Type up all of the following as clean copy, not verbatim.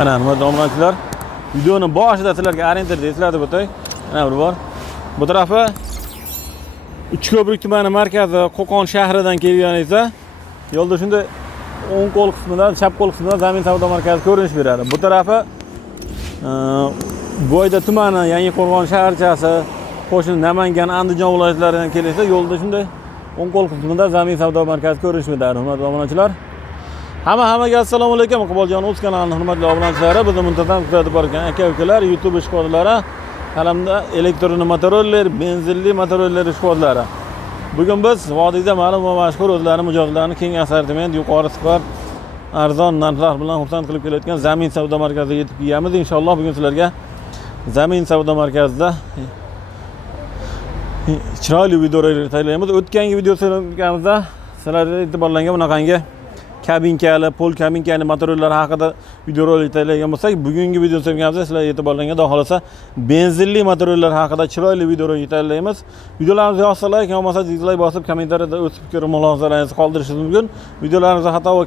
Ana nima domlachilar, videoni boshida sizlarga orientirda eslatib o'tay. Ana bir bor. Bu tarafi Uchko'prik tumani markazi Qo'qon shahridan kelganingizda, yo'lda shunday o'ng qo'l qismidan, chap qo'l qismidan Zamin savdo markazi ko'rinish beradi. Bu tarafi Bo'yda tumani, Yangiqo'rg'on shaharchasi, qo'shni Namangan, Andijon viloyatlaridan kelsa, yo'lda shunday o'ng qo'l qismida Zamin savdo markazi ko'rinish beradi. Hurmatli obunachilar, hammaga assalomu alaykum. Iqboljon o'z kanalining hurmatli obunachilari, bizni muntazam kuzatib borgan aka-ukalar, YouTube ishqibozlari, hamda elektron motoroller, benzinli motoroller ishqibozlari. Bugun biz vodiyda ma'lum va mashhur o'zlarining mijozlarini keng assortiment, yuqori sifat, arzon narxlar bilan xursand qilib kelayotgan Zamin savdo markaziga yetib kelganmiz. Inshaalloh bugun sizlarga Zamin savdo markazida chiroyli videolar tayyorlaymiz. O'tgangi video suratlarimizda sizlarga e'tiborlangan bunaqangi kabinkali, pol kabinkali motorlar haqida videorolik tayyorlagan bo'lsak, bugungi video suratlarimizda sizlarga e'tiborlangan xohlasa benzinli motorlar haqida chiroyli videorolik tayyorlaymiz. Videolarimizni yoqsalar, yoqmasa dislike bosib, kommentariyada o'z fikr va mulohazalaringizni qoldirishingiz mumkin. Videolarimizda xato va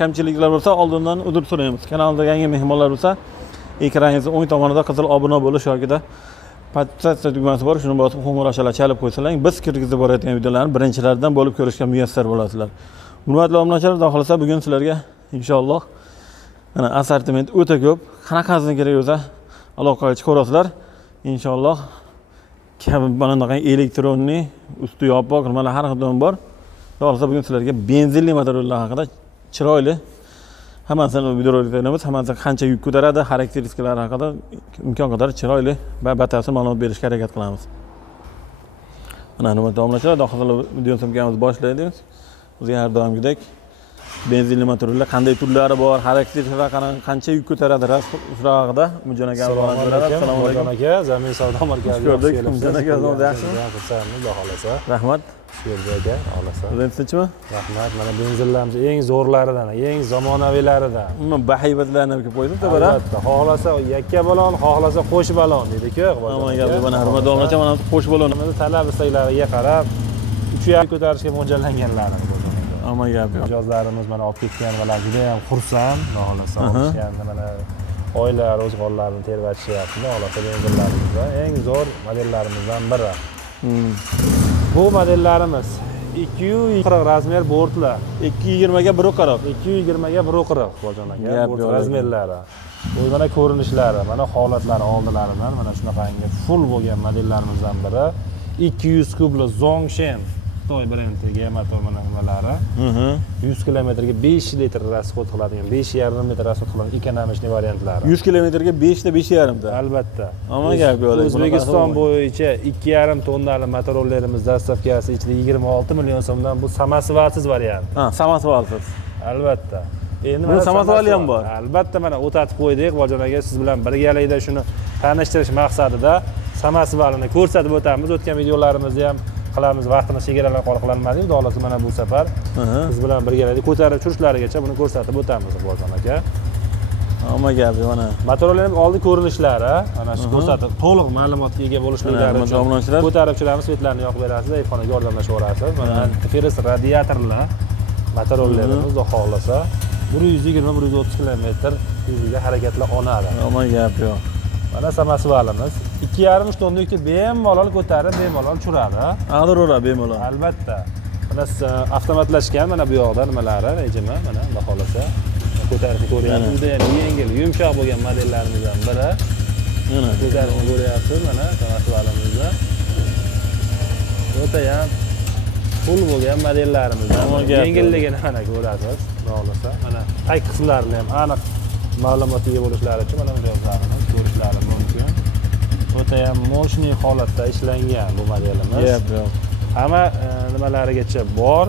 kamchiliklar bo'lsa, oldindan uzr so'raymiz. Kanalimizga yangi mehmonlar bo'lsa, ekraningizning o'ng tomonida qizil obuna bo'lish yoki podpisatsiya tugmasi bor, shuni bosib qo'ng'iroqchalar chalib qo'ysalar, biz kirgizib borayotgan videolarni birinchilardan bo'lib ko'rishga muyassar bo'lasizlar. Hurmatli obunachilar, xohlasa bugun sizlarga inshaalloh mana assortiment o'ta ko'p. Qanaqasini kerak bo'lsa aloqaga chiqarasizlar. Inshaalloh mana bunday elektronli, usti yopiq, nimalar har xil bor. Xohlasa bugun sizlarga benzinli motorlar haqida chiroyli hammasini videorolik tayyorlaymiz. Hammasi qancha yuk ko'taradi, xarakteristikalari haqida imkon qadar chiroyli va batafsil ma'lumot berishga harakat qilamiz. Mana hurmatli obunachilar, xohlasa videomizni boshlaymiz. O'zi har doimgidek benzinli motorlar qanday turlari bor, xarakteristikalari qancha yuk ko'taradi haqida Mujon aka bilan assalomu alaykum aka, Zamin savdo markaziga xush ko'rdik. Mujon aka, yaxshimi? Xursandman, xudo xolasa. Rahmat. Sherga xolasa. Tinchmi? Rahmat. Mana benzinlarimiz eng zo'rlaridan, eng zamonaviylaridan. Umuman bahaybatlarni olib qo'ydim-da, bara. Albatta, xohlasa yakka balon, xohlasa qo'sh balon dedi-ku. Aman gapni mana hurmatli obunachi, mana qo'sh balon. Talab istaklariga qarab 3.5 ko'tarishga mo'ljallanganlari. Aman gap yo'q. Mijozlarimiz mana olib ketgan va juda ham xursand, xohlasa olishganda mana oylar o'z qo'llarini terbatishyapti, xohlasa benzinlarimizda eng zo'r modellarimizdan biri. Bu modellarimiz 240 razmer bortlar. 220 ga 140. 220 ga 140 Bojon aka, bort razmerlari. Bu mana ko'rinishlari, mana holatlari oldilaridan mana shunaqangi full bo'lgan modellarimizdan biri. 200 kubli Zongshen Xitoy brendiga motor mana nimalari. 100 kilometrga 5 litr расход qiladigan, 5,5 litr расход qiladigan ekonomik variantlari. 100 kilometrga 5 ta 5,5 ta. Albatta. Aman gap yo'q. O'zbekiston bo'yicha 2,5 tonnali motorollerimiz dastavkasi ichida 26 million so'mdan bu samosvalsiz variant. Ha, samosvalsiz. Albatta. Endi mana samosvali ham bor. Albatta, mana o'tatib qo'ydik Bojon aka, siz bilan birgalikda shuni tanishtirish maqsadida samosvalini ko'rsatib o'tamiz. O'tgan videolarimizda ham qilamiz, vaqtimiz chegaralanib qolmadik. Xudo xolasa mana bu safar siz bilan birgalikda ko'tarib turishlarigacha buni ko'rsatib o'tamiz Bojon aka. Hamma gap mana. Motorlarning oldi ko'rinishlari, mana shu ko'rsatib to'liq ma'lumotga ega bo'lishliklari uchun ko'tarib tushiramiz, svetlarni yoqib berasiz, iPhone'ga yordamlashaverasiz. Mana antifriz radiatorlar motorollerimiz xudo xolasa 120-130 kilometr yuziga harakatlar oladi. Hamma gap yo'q. Mana samosvalimiz 2,5 tonna yukni bemalol ko'tarib, bemalol tushiradi. Ag'darora bemalol. Albatta. Mana avtomatlashgan mana bu yoqda nimalari, rejimi mana xudo xolasa ko'tarishni ko'ryapsiz. Juda ham yengil, yumshoq bo'lgan modellarimizdan biri. Mana ko'tarishni ko'ryapsiz, mana samosvalimizda. O'ta ham full bo'lgan modellarimizdan. Yengilligini mana ko'rasiz, xudo xolasa. Mana tag qismlarini ham aniq ma'lumotga ega bo'lishlari uchun mana mijozlarimiz ko'rishlari mumkin. O'ta ham moshniy holatda ishlangan bu modelimiz. Yo'q. Hamma nimalarigacha bor.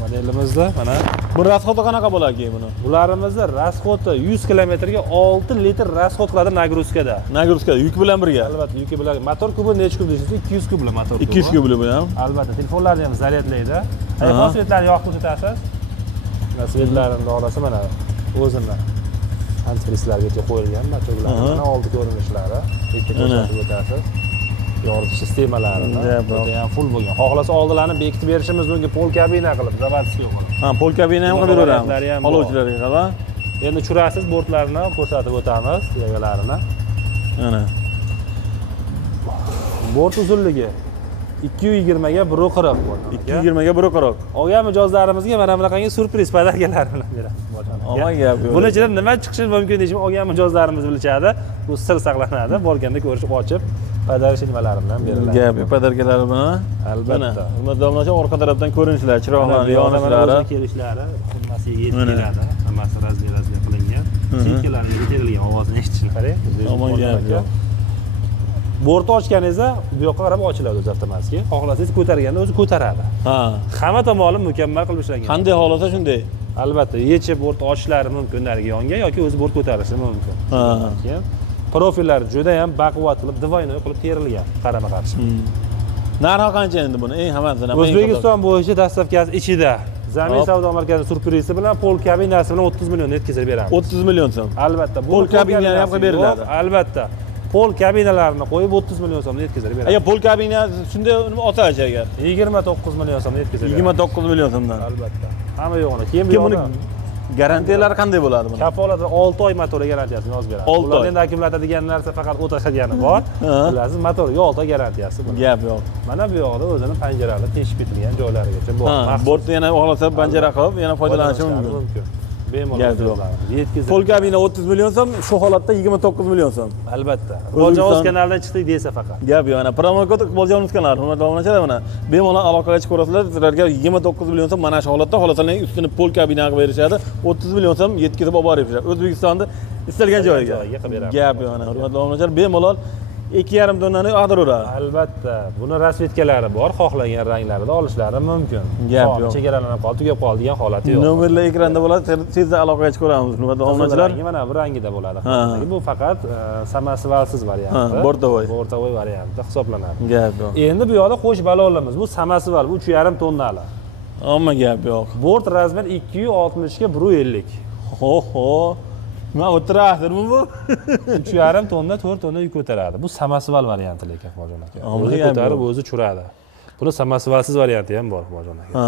Modelimizda mana bu расходi qanaqa bo'ladi buni? Bularimizni расходi 100 kilometrga 6 litr расход qiladi nagruzkada. Nagruzkada yuk bilan birga. Albatta, yuki bilan. Motor kubi necha kub deysiz? 200 kubli motor kubi. 200 kubli bu ham. Albatta, telefonlarni ham zaryadlaydi. iPhone svetlarini yoqib o'tasiz. Va svetlarini xohlasa mana o'zini antifrizlargacha qo'yilgan motorlar. Mana oldi ko'rinishlari. Ikkita ko'rsatib o'tasiz. Yoritish sistemalarini juda ham full bo'lgan. Xohlasa oldilarni bekitib berishimiz mumkin, pol kabina qilib, zavodskiy qilib. Ha, pol kabina ham qilib beramiz. Olovchilarga qilib. Endi churasiz bortlarini ko'rsatib o'tamiz, egalarini. Mana. Bort uzunligi 220 ga 140 bo'ldi. 220 ga 140. Olgan mijozlarimizga mana bunaqangi surpriz podarkalar bilan beramiz. Omon gap yo'q. Buni ichidan nima chiqishi mumkin deyishim olgan mijozlarimiz bilishadi. Bu sir saqlanadi. Borganda ko'rishib ochib, podarka nimalari bilan beriladi. Gap, podarkalar bilan. Albatta. Hurmatli domlalar, orqa tarafdan ko'rinishlar, chiroqlar, yonishlari, kelishlari hammasiga yetib keladi. Hammasi razli qilingan. Sirkalarga terilgan ovozini eshitishni qarang. Omon gap yo'q. Bortni ochganingizda bu yoqqa qarab ochiladi o'zi avtomatik. Xohlasangiz ko'targanda o'zi ko'taradi. Ha. Hamma tomoni mukammal qilib ishlangan. Qanday holatda shunday? Albatta, yechib bort ochishlari mumkin nariga yonga yoki o'zi bort ko'tarishi mumkin. Ha. Profillar juda ham baquvvat qilib, divoynoy qilib terilgan, qarama-qarshi. Narxi qancha endi buni? Eng hammasidan. O'zbekiston bo'yicha dastavkasi ichida Zamin savdo markazi surprizi bilan pol kabinasi bilan 30 million yetkazib beramiz. 30 million so'm. Albatta, Pol kabinasi ham qilib beriladi. Albatta. Pol kabinalarini qo'yib 30 million so'mni yetkazib beramiz. Agar pol kabinasi shunday olsa-chi agar 29 million so'mni yetkazib beramiz. 29 million so'mdan. Albatta. Hamma yo'g'ini. Keyin buni garantiyalari qanday bo'ladi buni? Kafolat 6 oy motor garantiyasini yozib beradi. 6 oy. Ular endi akkumulyator degan narsa faqat o'tashagani bor. Bilasiz, motorga 6 oy garantiyasi bor. Gap yo'q. Mana bu yoqda o'zini panjarali teshib ketilgan joylarigacha bor. Bortni yana xohlasa panjara qilib, yana foydalanishi mumkin. Bemalol yetkazib. Pol kabina 30 million so'm, shu holatda 29 million so'm. Albatta. Iqboljonov kanalidan chiqdik desa faqat. Gap yo'q, ana promokod Iqboljonov kanali. Hurmatli obunachilar, mana bemalol aloqaga chiqib ko'rasizlar, sizlarga 29 million so'm mana shu holatda xohlasangiz ustini pol kabina qilib berishadi. 30 million so'm yetkazib olib borishadi. O'zbekistonda istalgan joyga qilib beramiz. Gap yo'q, ana hurmatli obunachilar, bemalol 2,5 tonnani ag'diraveradi. Albatta. Buni rasvetkalari bor, xohlagan ranglarida olishlari mumkin. Gap yo'q. Chegaralanib qoldi, tugab qoldi degan holati yo'q. Nomerlar ekranda bo'ladi, tezda aloqaga chiqib ko'ramiz. Hurmatli obunachilar. Mana bu rangida bo'ladi. Bu faqat samasvalsiz varianti. Bortovoy. Bortovoy varianti hisoblanadi. Gap yo'q. Endi bu yoqda qo'sh balonimiz. Bu samasval, bu 3,5 tonnali. Ammo gap yo'q. Bort razmer 260 ga 150. Ho. Nima o'tirasizmi bu? 3,5 tonna, 4 tonna yuk ko'taradi. Bu samasval varianti lekin Bojon aka. O'zi ko'tarib, o'zi churadi. Buni samasvalsiz varianti ham bor Bojon aka.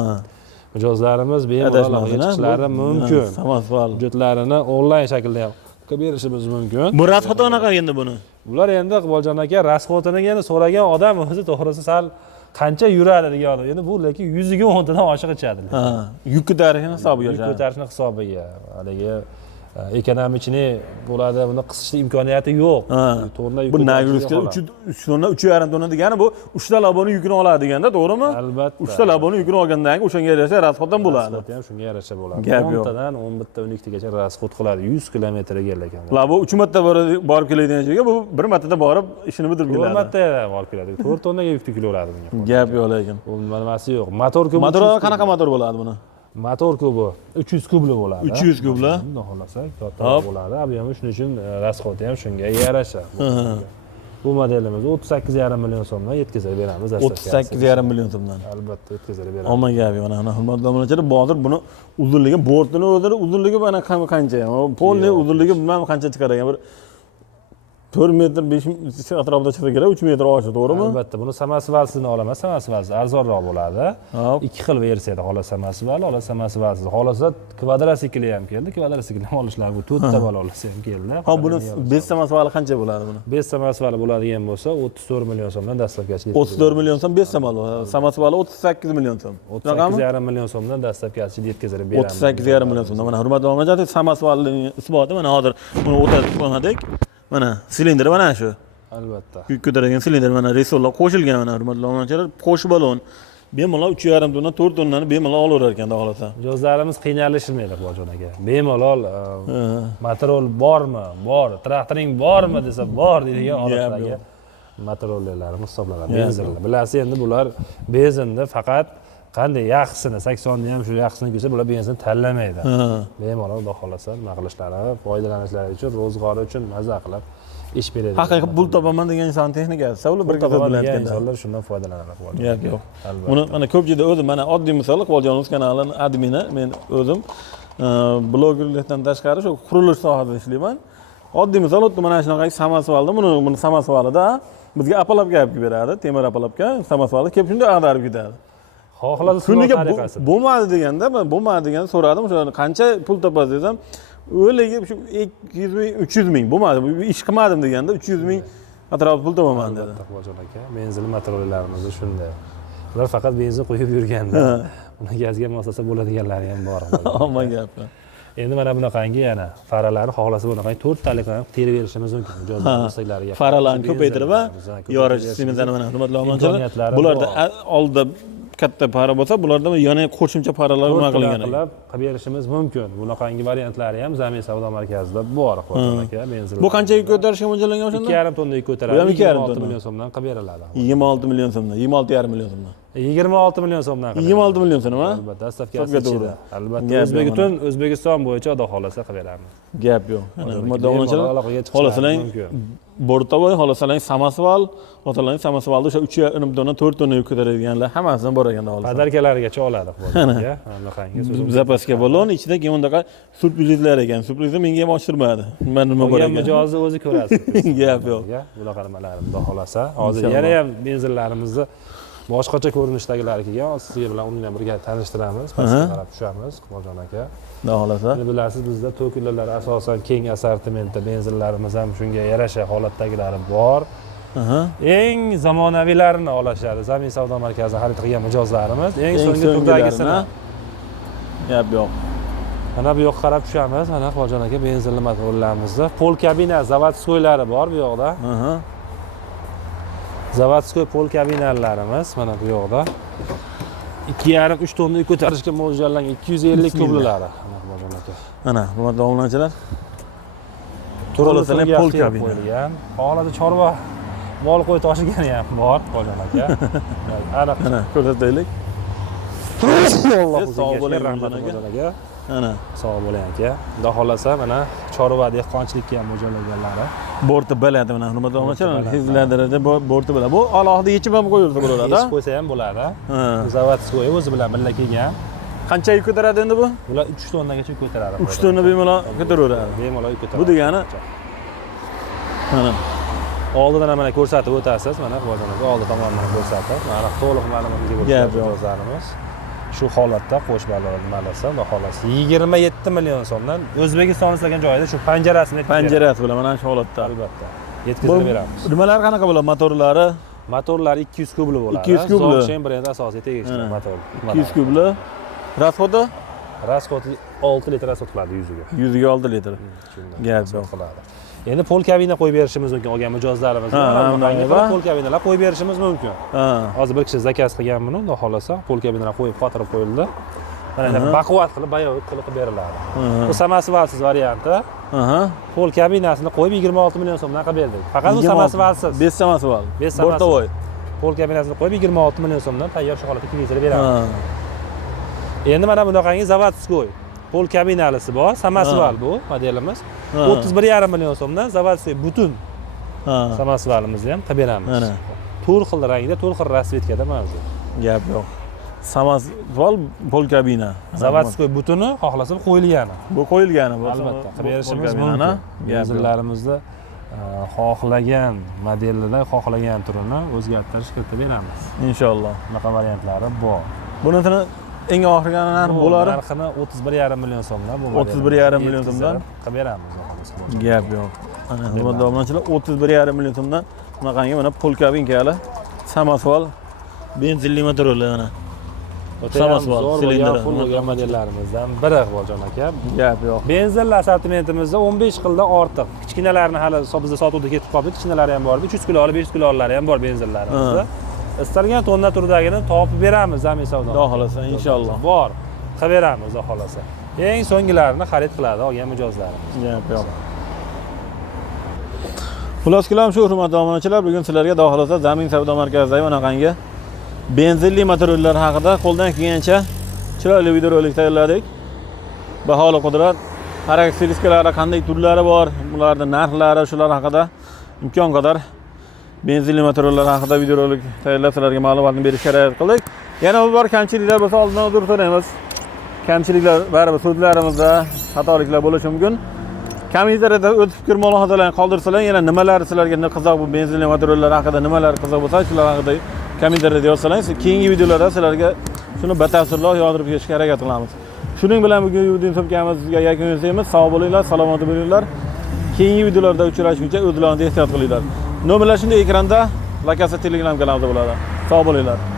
Mijozlarimiz bemalol chiqishlari mumkin. Samasval. Hujjatlarini onlayn shaklda ham qilib berishimiz mumkin. Bu rasxoti qanaqa endi buni? Bular endi Bojon aka rasxotini endi so'ragan odam o'zi to'g'risi sal qancha yuradi degan. Endi bu lekin 100 ga 10 tadan oshiq ichadi. Yuk ko'tarishni hisobiga. Yuk ko'tarishni hisobiga. Haligi ekonomichniy bo'ladi, buni qisishni imkoniyati yo'q. Tonna yuk. Bu nagruska 3 tonna, 3,5 tonna degani bu 3 ta laboni yukini oladi deganda, to'g'rimi? Albatta. 3 ta laboni yukini olgandan keyin o'shanga yarasha rasxotdan bo'ladi. Rasxot ham shunga yarasha bo'ladi. Gap yo'q. 10 tadan 11 ta 12 tagacha rasxot qiladi. 100 kilometrga ekan. Labo 3 marta borib keladigan joyga bu 1 martada borib ishini bitirib keladi. 4 marta borib keladi. 4 tonnaga yuk to'kilaveradi bunga. Gap yo'q lekin. Bu nimasi yo'q. Motor kubi. Motor qanaqa motor bo'ladi buni? Motor kubi 300 kubli bo'ladi. 300 kubli. Bunday xohlasak, katta bo'ladi. Ob'yemi shuning uchun rasxoti ham shunga yarasha. Bu modelimiz 38,5 million so'mdan yetkazib beramiz. 38,5 million so'mdan. Albatta yetkazib beramiz. Omma gap yo'q. Mana hurmatli obunachilar, Botir buni uzunligi, bortini o'zini uzunligi mana qancha? Polni uzunligi bilmam qancha chiqar ekan. Bir 4 metr 5 atrofida chiqsa kerak, 3 metr oshdi, to'g'rimi? Albatta, buni samasvalsini olaman, samasvalsiz arzonroq bo'ladi. Ikki xil versiyada, xohlasa samasval, xohlasa samasvalsiz. Xohlasa kvadrosikli ham keldi, kvadrosikli ham olishlari bu 4 ta bola olsa ham keldi. Ha, buni 5 samasvali qancha bo'ladi buni? 5 samasvali bo'ladigan bo'lsa, 34 million so'mdan dastavkachi. 34 million so'm 5 samasvali 38 million so'm. 38,5 million so'mdan dastavkachi yetkazib beramiz. 38,5 million so'mdan. Mana hurmatli obunachilar, samasvalning isboti mana hozir buni o'tazib qo'ymadik. Mana silindr mana shu. Albatta. Yuk ko'taradigan silindr mana resorlar qo'shilgan mana hurmatli obunachilar, qo'shib balon. Bemalol 3,5 tonna, 4 tonnani bemalol olaverar ekan, xohlasa. Mijozlarimiz qiynalishmaydi Bojon aka. Bemalol motorol bormi? Bor. Traktoring bormi desa, bor deydigan holatdagi motorollarimiz hisoblanadi. Benzinlar. Bilasiz, endi bular benzinni faqat qanday yaxshisini, 80 ni ham shu yaxshisini ko'rsa, bular benzin tanlamaydi. Bemalol xudo xolasa nima qilishlari, foydalanishlari uchun, ro'zg'ori uchun maza qilib ish beradi. Haqiqiy pul topaman degan inson texnikasi, ular bir so'z bilan aytganda insonlar shundan foydalanadi. Gap yo'q. Buni mana ko'pchilik o'zi mana oddiy misol, Iqboljonov kanalining admini, men o'zim blogerlikdan tashqari shu qurilish sohasida ishlayman. Oddiy misol, o'tdi mana shunaqa samasvalda, buni samasvalida bizga apalab kelib beradi, temir apalabga samasvalda kelib shunday ag'darib ketadi. Xohlasa sinov tariqasi. Bo'lmadi deganda so'radim, o'sha qancha pul topasiz desam, O'ylayga shu 200 ming, 300 ming bo'lmadi. Bu ish qilmadim deganda 300 ming atrof pul topaman dedi. Iqboljon aka, benzin materiallarimiz shunday. Ular faqat benzin qo'yib yurganda, uni gazga moslasa bo'ladiganlari ham bor. Omma gap. Endi mana bunaqangi yana faralari xohlasa bunaqangi 4 talik ham terib berishimiz mumkin. Mijozlar do'stlariga. Faralarni ko'paytirib va yorish sistemasidan mana hurmatli obunachilar. Bularda oldida katta para bo'lsa, bularda yana qo'shimcha paralar nima qilingan. Qilib berishimiz mumkin. Bunaqangi variantlari ham Zamin savdo markazida bor, Iqboljon aka, benzin. Bu qanchaga ko'tarishga mo'ljallangan o'shanda? 2,5 tonnaga ko'taradi. 26 million so'mdan qilib beriladi. 26 million so'mdan, 26,5 million so'mdan. 26 million so'mdan qilib. 26 million so'm, ha? Albatta, dastavkasi ichida. Albatta, O'zbekiston bo'yicha xudo xolasa qilib beramiz. Gap yo'q. Hurmatli obunachilar, xohlasalang bortovoy, xohlasalang samasval, xohlasalang samasvalda o'sha 3,5 tonna, 4 tonna ko'taradiganlar hammasidan bor ekan xohlasa. Podarkalargacha oladi Iqboljonga. Bunaqangi so'zim. Zapaska balon, ichida keyin bundaqa surprizlar ekan. Surprizni menga ham ochtirmadi. Men nima bor ekan? Mijozni o'zi ko'rasiz. Gap yo'q. Bunaqa nimalarni xudo xolasa. Hozir yana ham benzinlarimizni boshqacha ko'rinishdagilari kelgan. Sizga bilan uni ham birga tanishtiramiz, pastga qarab tushamiz, Iqboljon aka. Xudo xolasa. Endi bilasiz, bizda to'kilarlar asosan keng assortimentda benzinlarimiz ham shunga yarasha holatdagilari bor. Eng zamonaviylarini olishadi. Zamin savdo markazida xarid qilgan mijozlarimiz eng so'nggi turdagisini. Gap yo'q. Mana bu yoqqa qarab tushamiz. Mana Iqboljon aka benzinli motorlarimizda pol kabina zavodskoylari bor bu yoqda. Zavodskoy pol kabinalarimiz mana bu yoqda. 2,5-3 tonna ko'tarishga mo'ljallangan 250 kublilari. Iqboljon aka. Mana, hurmatli obunachilar. To'g'ri pol kabina. Hozirda chorva mol qo'y tashigani ham bor, Iqboljon aka. Aniq. Mana ko'rsataylik. Alloh sog' bo'ling, rahmat Iqboljon aka. Ana, sog' bo'ling aka. Xudo xolasa mana chorva dehqonchilikka ham mo'ljallanganlari. Borti biladi mana hurmatli obunachilar. Hizlarida borti biladi. Bu alohida yechib ham qo'yilsa bo'ladi. Yechib qo'ysa ham bo'ladi. Zavodskoy o'zi bilan birga kelgan. Qanchaga ko'taradi endi bu? Bular 3 tonnagacha ko'taradi. 3 tonna bemalol ko'taraveradi. Bemalol ko'taradi. Bu degani mana oldidan mana ko'rsatib o'tasiz. Mana Iqboljon aka oldi tomondan ko'rsatib, mana to'liq ma'lumotga bo'lishimiz. Shu holatda qo'sh nimalasa, xudo xolasa 27 million so'mdan O'zbekiston istagan joyida shu panjarasini panjarasi bilan mana shu holatda albatta yetkazib beramiz. Nimalar qanaqa bo'ladi motorlari? Motorlar 200 kubli bo'ladi. 200 kubli. Zogshen brendi asosiy tegishli motor. 200 kubli. Rasxodi? Rasxodi 6 litr rasxod qiladi 100 ga. 6 litr. Gap yo'q. Endi pol kabina qo'yib berishimiz mumkin olgan mijozlarimiz bor. Pol kabinalar qo'yib berishimiz mumkin. Hozir bir kishi zakaz qilgan buni, xudo xolasa, pol kabinalar qo'yib qotirib qo'yildi. Mana baquvvat qilib, bayovut qilib beriladi. Bu samasvalsiz varianti. Pol kabinasini qo'yib 26 million so'mdan qilib berdik. Faqat bu samasvalsiz. 5 samasval. Bortovoy. Pol kabinasini qo'yib 26 million so'mdan tayyor shu holatda keltirib beramiz. Endi mana bunaqangi zavodskoy pol kabinalisi bor, samasval bu modelimiz. 31,5 million so'mdan zavodskoy butun samasvalimizni ham qilib beramiz. Mana 4 xil rangda, 4 xil rasvetkada mavjud. Gap yo'q. Samasval pol kabina. Zavodskoy butuni xohlasa qo'yilgani. Bu qo'yilgani bu. Albatta, qilib berishimiz mumkin. Benzinlarimizda xohlagan modelida, xohlagan turini o'zgartirish kiritib beramiz. Inshaalloh. Bunaqa variantlari bor. Bunisini eng oxirgi narxi bo'ladi. Narxini 31,5 million so'mdan bu 31,5 million so'mdan qilib beramiz. Gap yo'q. Ana hurmatli obunachilar 31,5 million so'mdan bunaqangi mana pol kabinkali samasval benzinli motorlar mana. Samasval silindr bo'lgan modellarimizdan biri Iqboljon aka. Gap yo'q. Benzinli assortimentimizda 15 xildan ortiq. Kichkinalarni hali bizda sotuvda ketib qoldi. Kichkinalari ham bor, 300 kiloli, 500 kilolari ham bor benzinlarimizda. Istalgan tonna turdagini topib beramiz Zamin savdo. Xudo xolasa inshaalloh. Bor. Qilib beramiz xudo xolasa. Eng so'nggilarini xarid qiladi olgan mijozlarimiz. Gap yo'q. Xullas kelam shu hurmatli obunachilar, bugun sizlarga xudo xolasa Zamin savdo markazidagi bunaqangi benzinli motorlar haqida qo'ldan kelgancha chiroyli videorolik tayyorladik. Baholi qudrat, xarakteristikalari qanday turlari bor, ularning narxlari shular haqida imkon qadar benzinli motorlar haqida videorolik tayyorlab sizlarga ma'lumotni berishga harakat qildik. Yana bir bor kamchiliklar bo'lsa oldindan uzr so'raymiz. Kamchiliklar baribir so'zlarimizda xatoliklar bo'lishi mumkin. Kommentariyada o'z fikr mulohazalaringizni qoldirsalar, yana nimalar sizlarga qiziq bu benzinli motorlar haqida nimalar qiziq bo'lsa, shular haqida kommentariyada yozsangiz, keyingi videolarda sizlarga shuni batafsilroq yozdirib berishga harakat qilamiz. Shuning bilan bugungi video suhbatimizga yakun yasaymiz. Sog' bo'linglar, salomat bo'linglar. Keyingi videolarda uchrashguncha o'zlaringizni ehtiyot qilinglar. Nomerlar shunday ekranda, Lakasa Telegram kanalida bo'ladi. Sog' bo'linglar.